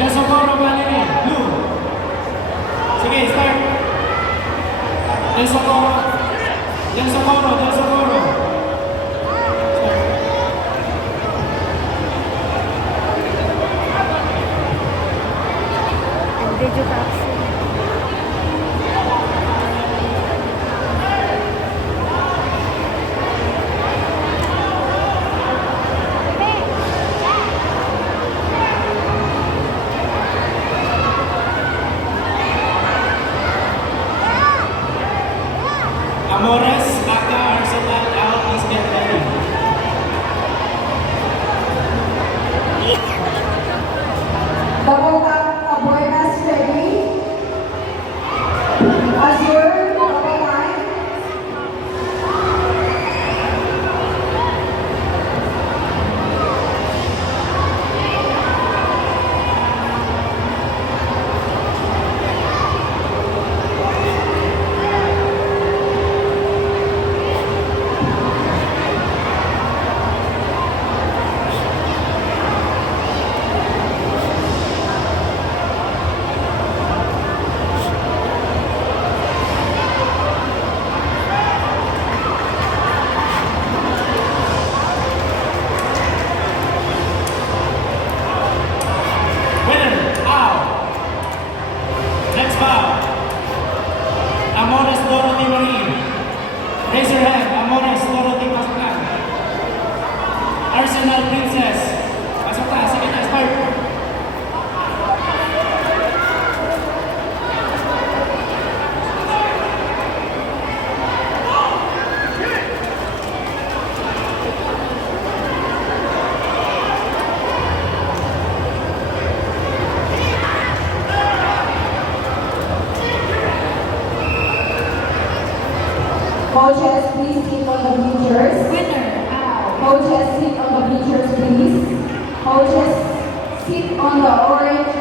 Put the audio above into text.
Del Socorro Valerie, blue. Sige, start. Del Socorro. Del Socorro, Del Socorro. Start. Video taxi. Amores, Aka, Arsenal, out, please get ready. Double tap, Abuenas ready. Azure, double line. Winner, out. Next bow. Amores Dorothy Marie. Raise your hand, Amores Dorothy Pascal. Arsenal Princess. Pasok na, sige na, start. Coaches, please sit on the bleachers. Winner, out. Coaches, sit on the bleachers, please. Coaches, sit on the orange